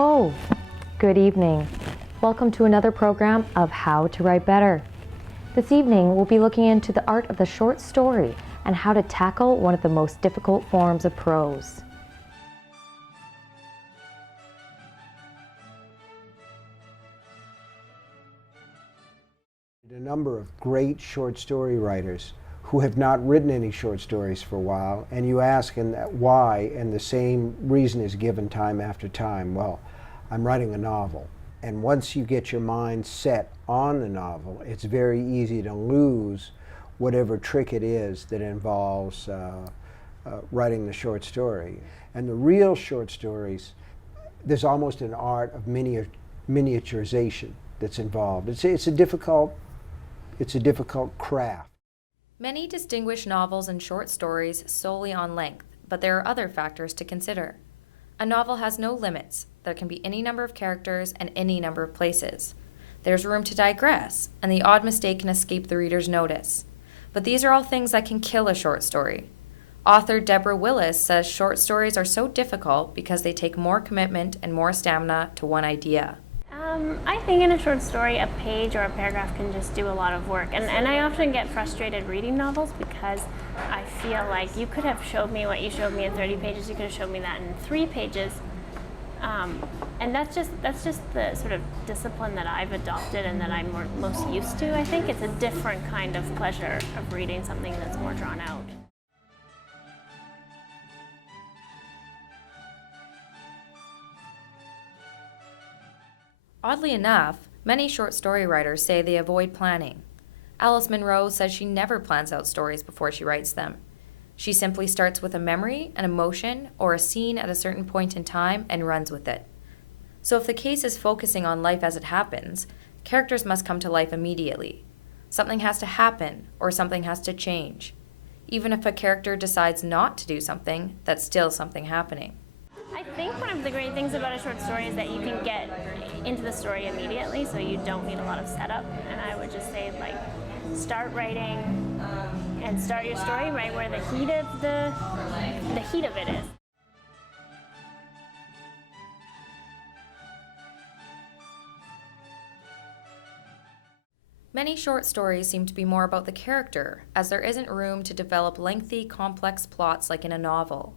Oh, good evening. Welcome to another program of How to Write Better. This evening, we'll be looking into the art of the short story and how to tackle one of the most difficult forms of prose. A number of great short story writers who have not written any short stories for a while, and you ask why, and the same reason is given time after time. Well, I'm writing a novel, and once you get your mind set on the novel, it's very easy to lose whatever trick it is that involves writing the short story. And the real short stories, there's almost an art of miniaturization that's involved. It's a difficult craft. Many distinguish novels and short stories solely on length, but there are other factors to consider. A novel has no limits. There can be any number of characters and any number of places. There's room to digress, and the odd mistake can escape the reader's notice. But these are all things that can kill a short story. Author Deborah Willis says short stories are so difficult because they take more commitment and more stamina to one idea. I think in a short story, a page or a paragraph can just do a lot of work. And I often get frustrated reading novels because I feel like you could have showed me what you showed me in 30 pages, you could have showed me that in 3 pages. And that's just the sort of discipline that I've adopted and that I'm most used to. I think it's a different kind of pleasure of reading something that's more drawn out. Oddly enough, many short story writers say they avoid planning. Alice Munro says she never plans out stories before she writes them. She simply starts with a memory, an emotion, or a scene at a certain point in time and runs with it. So if the case is focusing on life as it happens, characters must come to life immediately. Something has to happen or something has to change. Even if a character decides not to do something, that's still something happening. I think one of the great things about a short story is that you can get into the story immediately, so you don't need a lot of setup. And I would just say, like, start writing and start your story right where the heat of it is. Many short stories seem to be more about the character, as there isn't room to develop lengthy, complex plots like in a novel.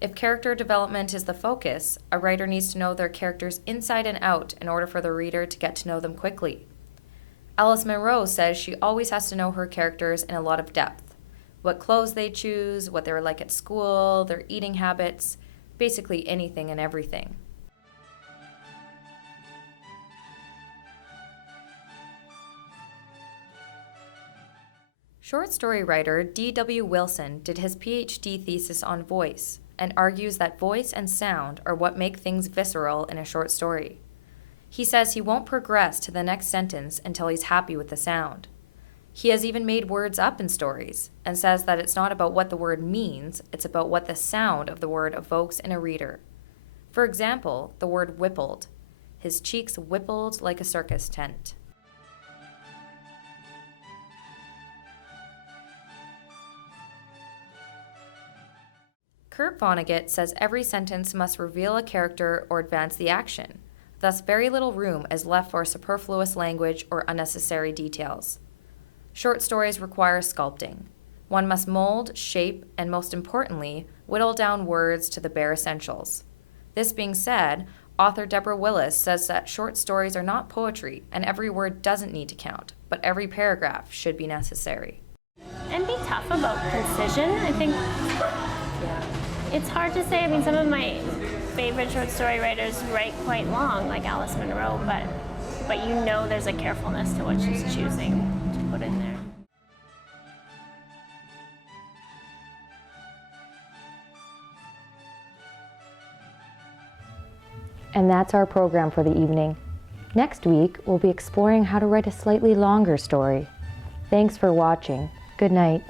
If character development is the focus, a writer needs to know their characters inside and out in order for the reader to get to know them quickly. Alice Munro says she always has to know her characters in a lot of depth. What clothes they choose, what they were like at school, their eating habits, basically anything and everything. Short story writer D.W. Wilson did his PhD thesis on voice and argues that voice and sound are what make things visceral in a short story. He says he won't progress to the next sentence until he's happy with the sound. He has even made words up in stories and says that it's not about what the word means, it's about what the sound of the word evokes in a reader. For example, the word whippled. His cheeks whippled like a circus tent. Kurt Vonnegut says every sentence must reveal a character or advance the action. Thus, very little room is left for superfluous language or unnecessary details. Short stories require sculpting. One must mold, shape, and most importantly, whittle down words to the bare essentials. This being said, author Deborah Willis says that short stories are not poetry and every word doesn't need to count, but every paragraph should be necessary. And be tough about concision. I think it's hard to say. I mean, some of my favorite short story writers write quite long, like Alice Munro, but you know there's a carefulness to what she's choosing to put in there. And that's our program for the evening. Next week, we'll be exploring how to write a slightly longer story. Thanks for watching. Good night.